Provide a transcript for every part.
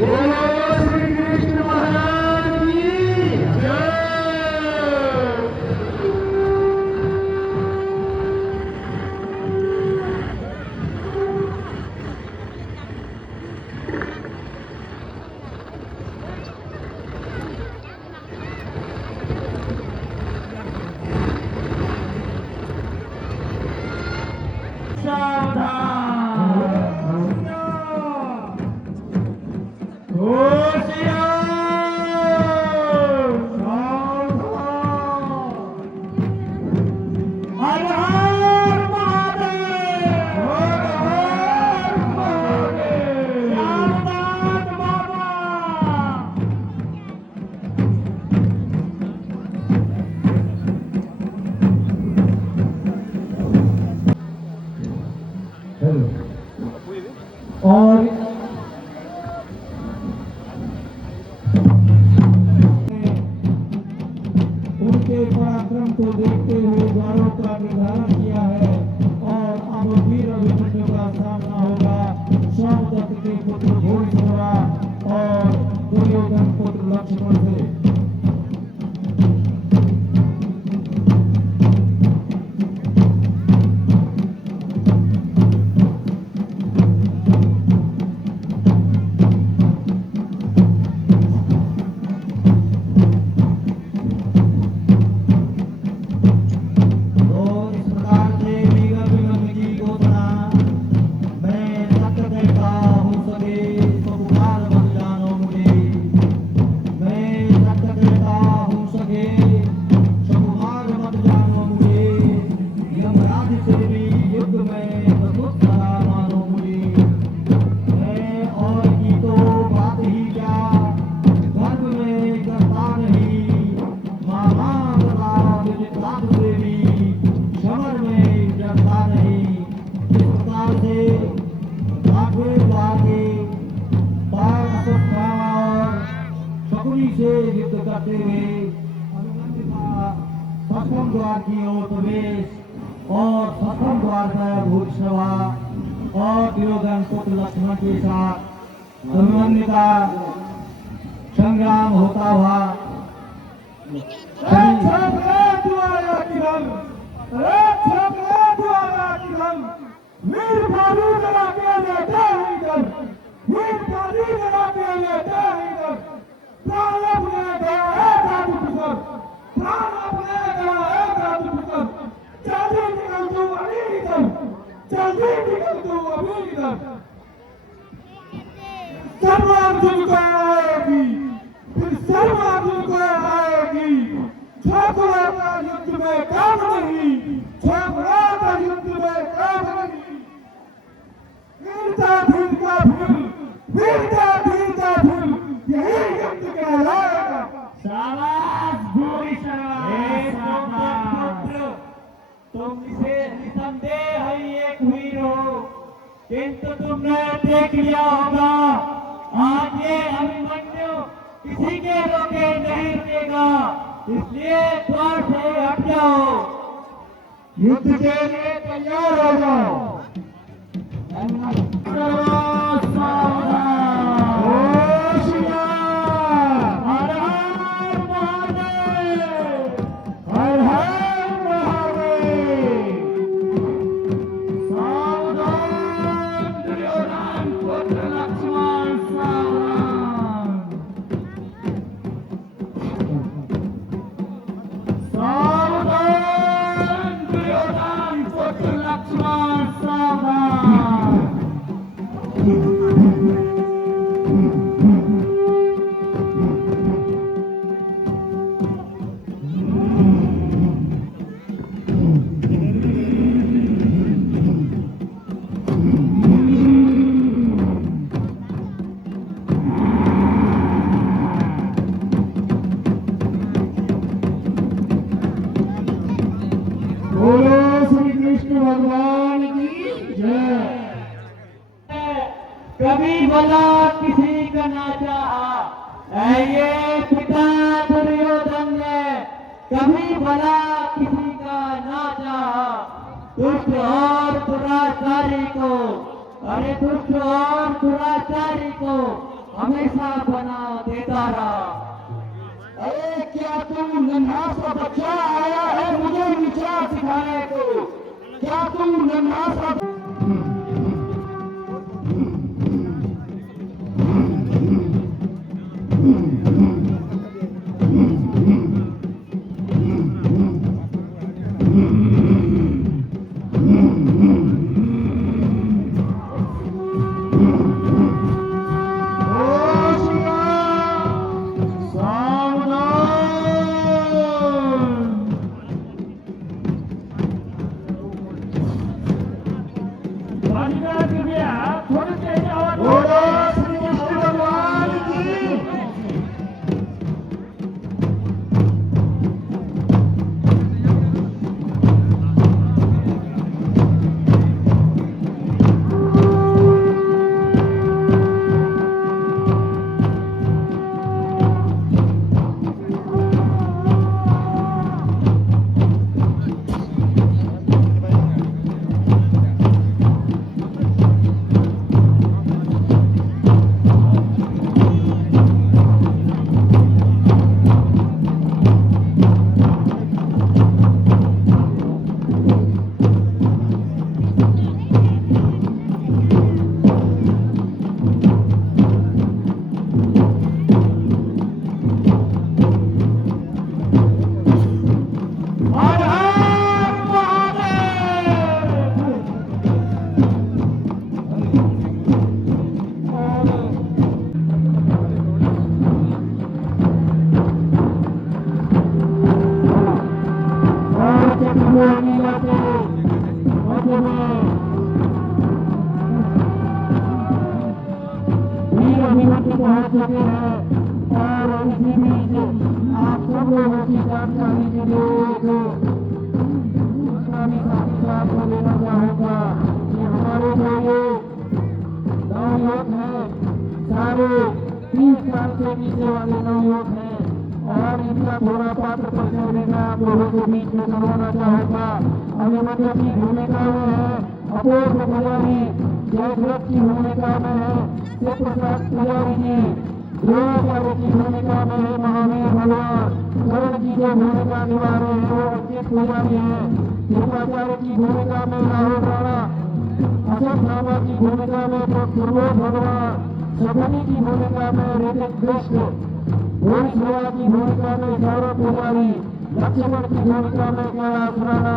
श्री कृष्ण महाराज की जय। और उनके पराक्रम को देखते हुए द्वारों का निर्धारण किया है और अब वीर अभिमन्यु का सामना होगा सोमदत्त के पुत्र घोड़सवा और दुर्योधन पुत्र लक्ष्मण से। से युद्ध करते हुए सप्तम द्वार की ओर प्रवेश और सप्तम द्वार पर घोड़सवा और दुर्योधन पुत्र लक्ष्मण के साथ अभिमन्यु का संग्राम होता हुआ सर्वार्जुन को आएगी, फिर सर्वार्जुन को आएगी। छोकरा का युद्ध में काम नहीं, छोकरा का युद्ध में काम नहीं। वीरता भील का भील, वीरता भील का भील, यही युद्ध कहलाएगा। शाबाश भूरी शाबाश। तुम इसे निसंदेह ही एक वीर हो, किंतु तुमने देख लिया होगा आज ये अभिमन्यु किसी के रोके नहीं रुकेगा, इसलिए द्वार से हट जाओ, युद्ध के लिए तैयार हो जाओ। भगवान की जय। कभी भला किसी का ना चाहा, ये पिता दुर्योधन ने कभी भला किसी का ना चाहा। दुष्ट और दुराचारी को, अरे दुष्ट और दुराचारी को हमेशा बना देता रहा। अरे क्या तुम नन्हा सा बच्चा आया है मुझे विचार सिखाने को? क्या तुम नन्हा सा पहुंच चुके हैं और इसी बीच आप सब लोगों की जानकारी के लिए इस्लामी साथी साहब को लेना चाहूँगा कि हमारे जो ये नवयुवक हैं सारे 30 साल से नीचे वाले नवयुवक हैं और इनका थोड़ा पात्र परिचय लेना आप लोगों के बीच में करवाना चाहूँगा। अभिमन्यु की भूमिका में है अपूर्व पुजारी, जयध्वज की भूमिका में है शिव प्रसाद पुजारी जी, द्रोणाचार्य की भूमिका में है महावीर भगवान, करण जी जो भूमिका निभा रहे हैं वो अंकित पुजारी है, कृपाचार्य की भूमिका में राहुल राणा, अशोक रामा की भूमिका में प्रमोद भगवान, सपनी की भूमिका में ऋतिक कृष्ण, भोरी सेवा की भूमिका में सौरभ पुजारी, लक्ष्मण की भूमिका में कैलाश राणा,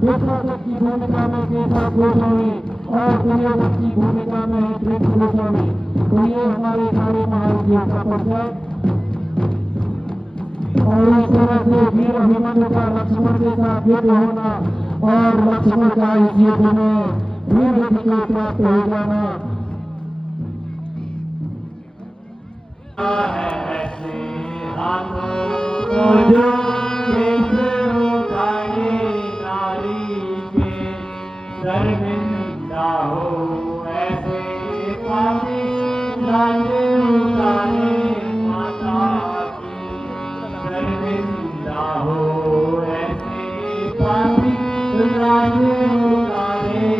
दुष्पाठक की भूमिका में केशव गोस्वामी और दुर्योधन की भूमिका में है प्रिंस गोस्वामी। तो ये हमारे सारे महाविद्यों का परिचय और इस तरह से वीर अभिमन्यु का लक्ष्मण के साथ युद्ध होना और लक्ष्मण का इस युद्ध में वीर विजय प्राप्त हो जाना। जो केस उठाए नारी के शर्मिंदा हो ऐसे पापी लाज उतारे माता की शर्मिंदा हो ऐसे पापी लाज उतारे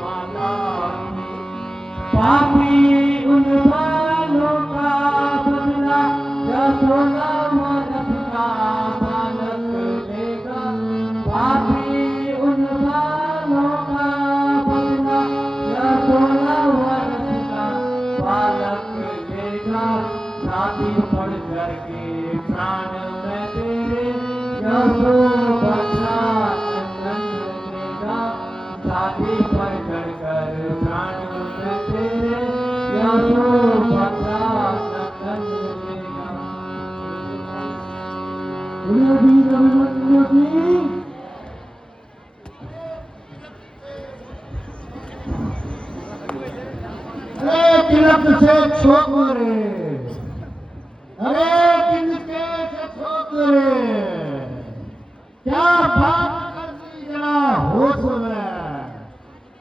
माता की। पापी उन बालों का बदला रसोला मरद का बालक लेगा। पापी उन बालों का बदला रसोला मरद का बालक लेगा। छाती पर चढ़ के प्राण में तेरे यशो बचा चंदन लेगा। छाती पर चढ़ कर प्राण में तेरे यशो बचा चंदन लेगा। वीर अभिमन्यु की अरे तिलक से छोकरे, अरे किनके से छोकरे, क्या बात कर दी जरा होश में,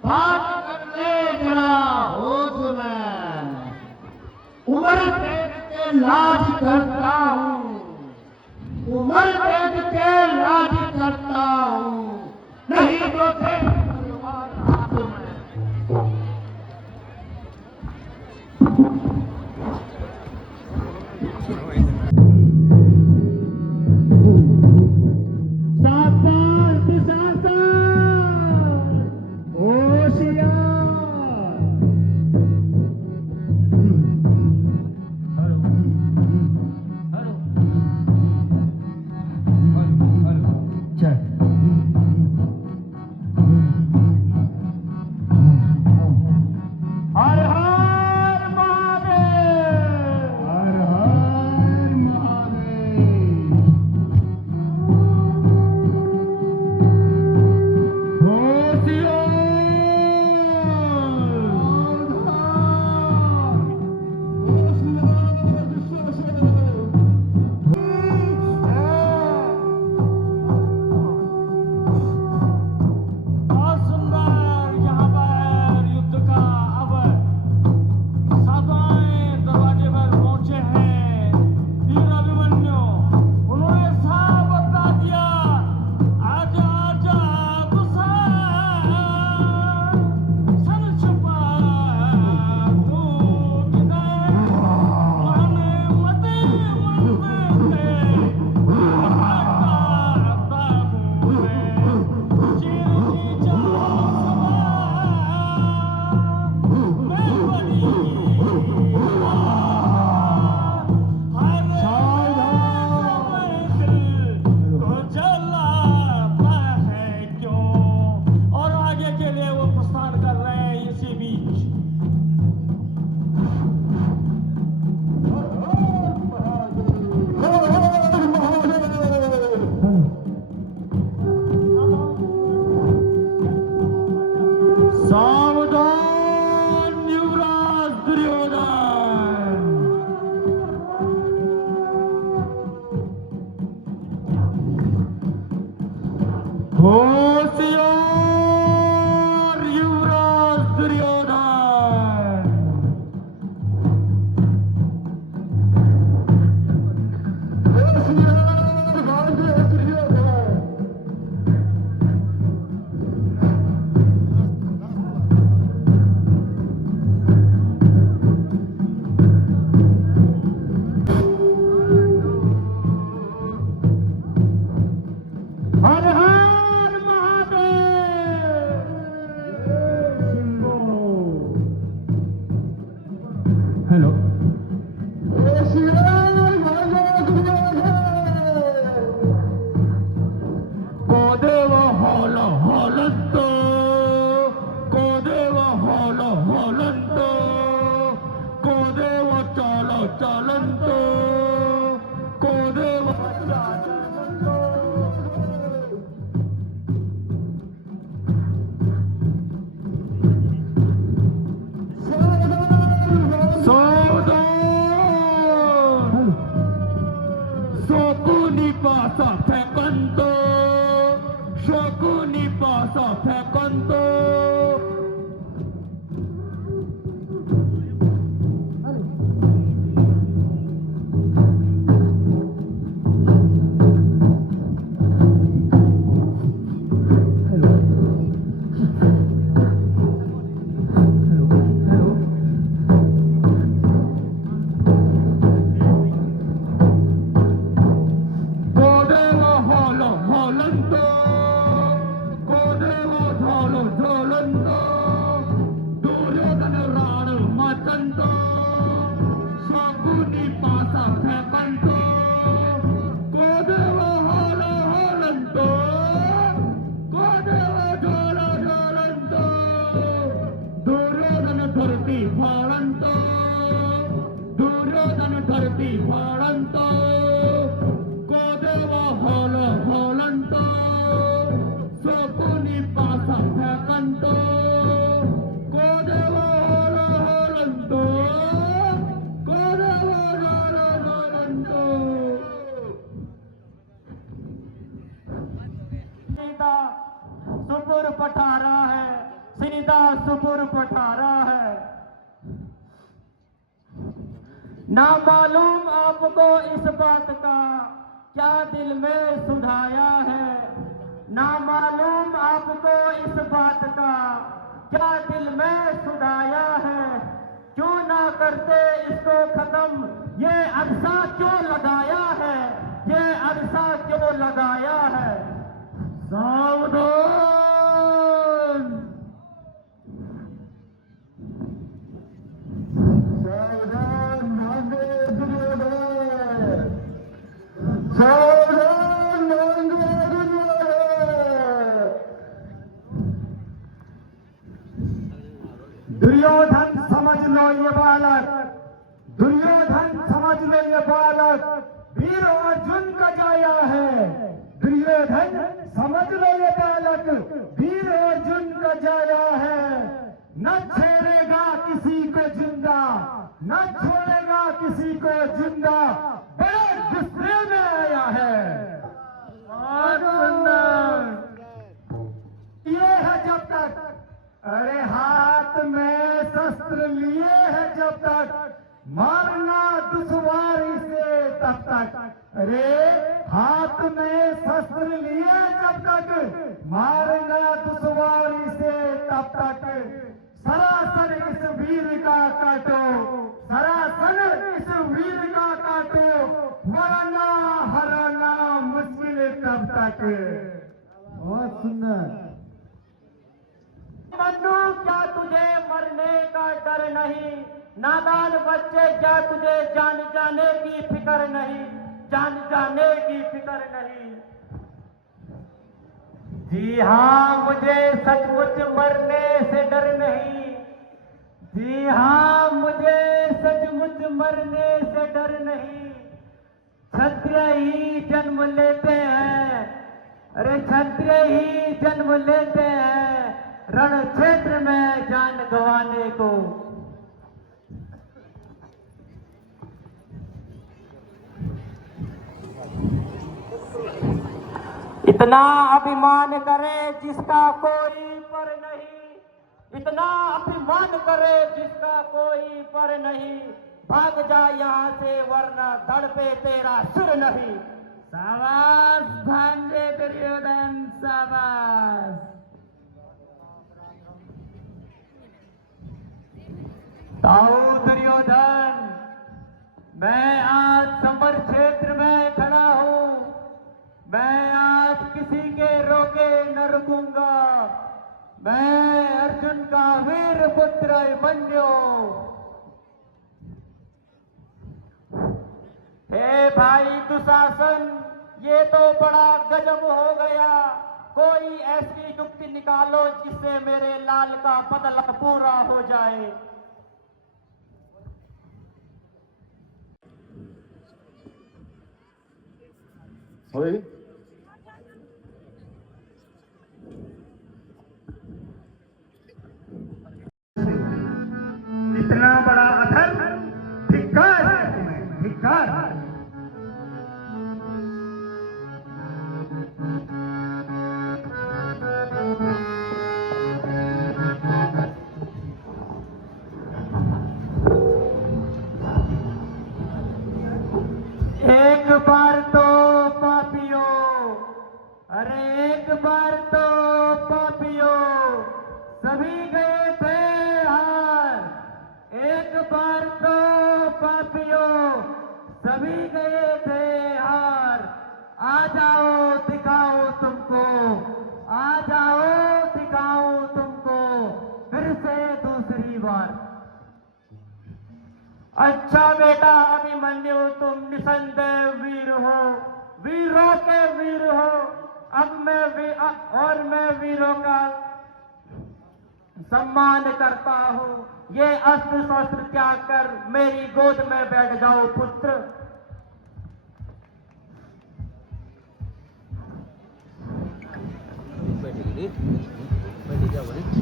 बात कर ले जरा होश में। उम्र देख के लाज करता हूँ, उम्र देख के लाज करता हूँ, नहीं तो देख तलवार हाथ में। हेलो कोदेव हॉल हॉलंत कोदेव हॉल हॉलंत कोदेव चाल चालंत कोदेव Sokuni pasa fekanto Sokuni pasa fekanto सुपुर पठारा है सीधा सुपुर पठारा है ना मालूम आपको इस बात का क्या दिल में सुधाया है ना मालूम आपको इस बात का क्या दिल में सुधाया है क्यों ना करते इसको खत्म ये अरसा क्यों लगाया है ये अरसा क्यों लगाया है सावधान दुर्योधन समझ लो ये बालक दुर्योधन समझ लो ये बालक वीर अर्जुन का जाया है दुर्योधन समझ लो ये बालक वीर अर्जुन का जाया है न छेड़ेगा किसी को जिंदा न छोड़ेगा किसी को जिंदा बड़े गुस्से में आया है और ये है जब तक अरे हाथ में शस्त्र लिए है जब तक मारना दुश्वारी से तब तक अरे हाथ में शस्त्र लिए जब तक मारना दुश्वारी से तब तक सरासर इस वीर का काटो सरासर इस वीर का काटो वरना हराना मुश्किल तब तक बहुत सुंदर मन्नू क्या तुझे मरने का डर नहीं नादान बच्चे क्या तुझे जान जाने की फिक्र नहीं जान जाने की फिक्र नहीं जी हाँ मुझे सचमुच मरने से डर नहीं जी हाँ मुझे सचमुच मरने से डर नहीं क्षत्रिय ही जन्म लेते हैं अरे क्षत्रिय ही जन्म लेते हैं रण क्षेत्र में जान गंवाने को इतना अभिमान करे जिसका कोई पर नहीं इतना अभिमान करे जिसका कोई पर नहीं भाग जा यहाँ से वरना धड़ पे तेरा सिर नहीं शाबाश भांजे दुर्योधन शाबाश ताऊ दुर्योधन मैं आज समर क्षेत्र में खड़ा हूँ मैं आज किसी के रोके न रुकूंगा मैं अर्जुन का वीर पुत्र अभिमन्यु हे भाई दुशासन, ये तो बड़ा गजब हो गया। कोई ऐसी युक्ति निकालो जिससे मेरे लाल का बदला पूरा हो जाए। अरे इतना बड़ा अधर्म, धिक्कार है तुम्हें, धिक्कार। एक बार तो पापियों, अरे एक बार तो पापियों, सभी गए थे हार। एक बार तो पापियों, सभी गए थे हार। आ जाओ दिखाओ तुमको, आ जाओ दिखाओ तुमको फिर से दूसरी बार। अच्छा बेटा अभिमन्यु, तुम निसंदेह वीर हो, वीरों के वीर हो। अब मैं वीरों का सम्मान करता हूं। ये अस्त्र शस्त्र त्याग कर मेरी गोद में बैठ जाओ पुत्र।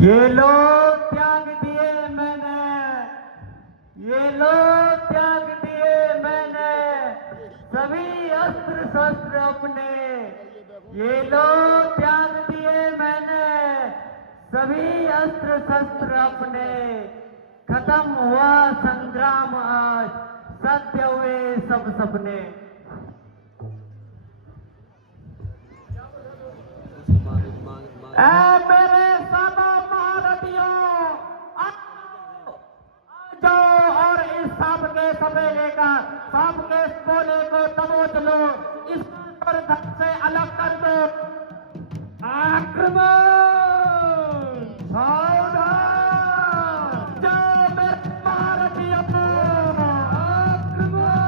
ये लो त्याग दिए मैंने, ये लो त्याग दिए मैंने सभी अस्त्र शस्त्र अपने। ये लो त्याग दिए मैंने सभी अस्त्र शस्त्र अपने। खत्म हुआ संग्राम आज, सत्य हुए सब सपने। मेरे सातों महारथियों, जाओ और इस सांप के सपेले का, सांप के स्पोले को दबोच लो, इस पर धक से अलग कर दो। आक्रमण! सावधान! जाओ मेरे महारथियों, आक्रमण!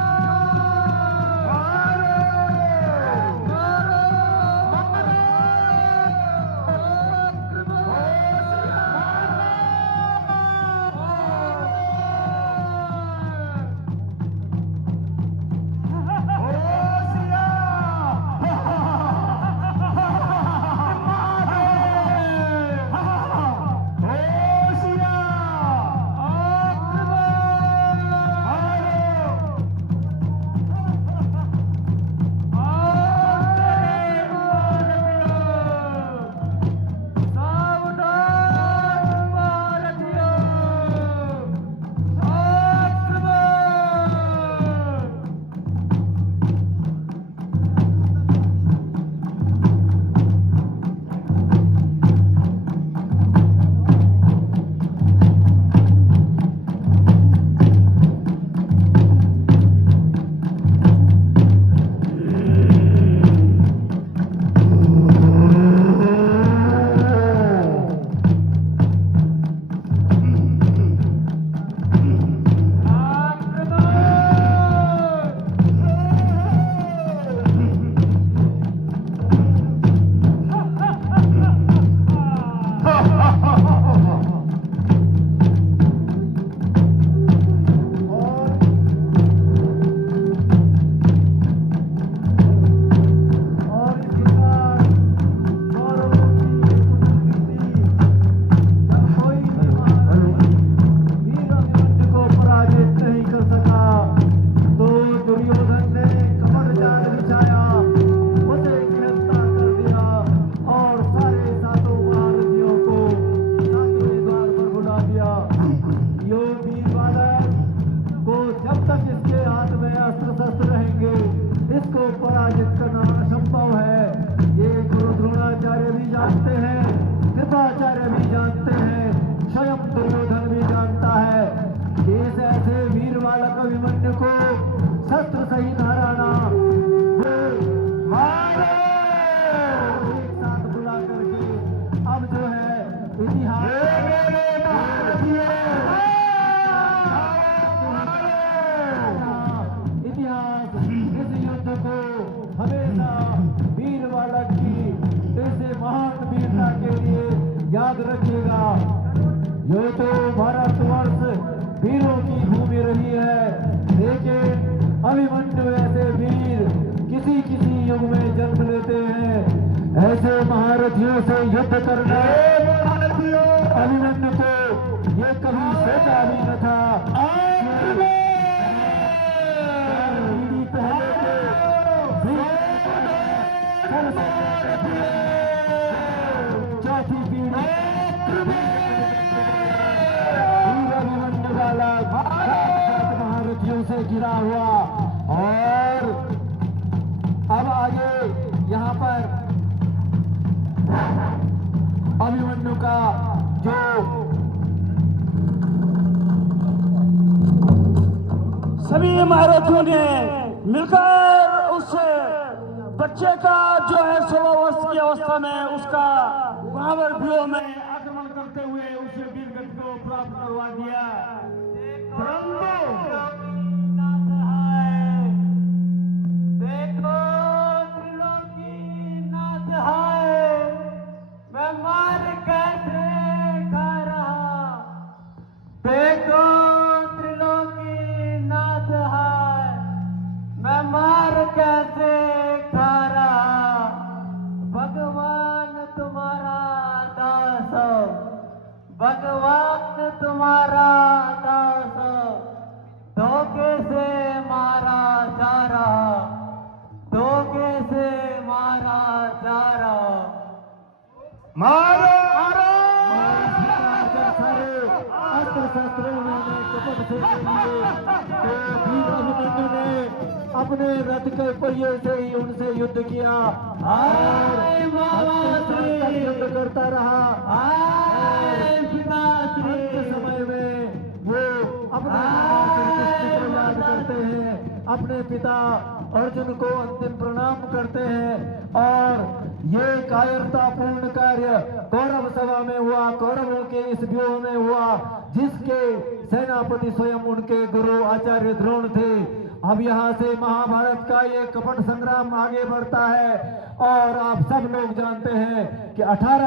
इतिहास महारथियों से युद्ध करना अभिमन्यु को ये कभी सोचा भी न था। चौथी पीढ़ी अभिमन्यु वाला महारथियों से घिरा हुआ। और अब आगे यहाँ पर अभिमन्यु का जो सभी महारथियों ने मिलकर उस बच्चे का जो है 16 वर्ष की अवस्था में उसका महावर व्यूह में आक्रमण करते हुए उसे वीर गति को प्राप्त करवा दिया। देखो त्रिलोकीनाथ है, मैं मार कैसे खा रहा। देखो त्रिलोकीनाथ है, मैं मार कैसे खा रहा। भगवान तुम्हारा दास, भगवान तुम्हारा दास, धोखे से मारा जा रहा, धोखे से मारा जा रहा। मारो मारो सारे अस्त्र शस्त्र उन्होंने कपट से लिए तो वीर अभिमन्यु ने अपने रथ के पहिए से ही उनसे युद्ध किया और युद्ध करता रहा। अंत समय में वो अपने को याद करते हैं, अपने पिता अर्जुन को अंतिम प्रणाम करते हैं। और ये कायरतापूर्ण कार्य कौरव सभा में हुआ, कौरवों के इस व्यूह में हुआ जिसके सेनापति स्वयं उनके गुरु आचार्य द्रोण थे। अब यहाँ से महाभारत का ये कपट संग्राम आगे बढ़ता है और आप सब लोग जानते हैं कि 18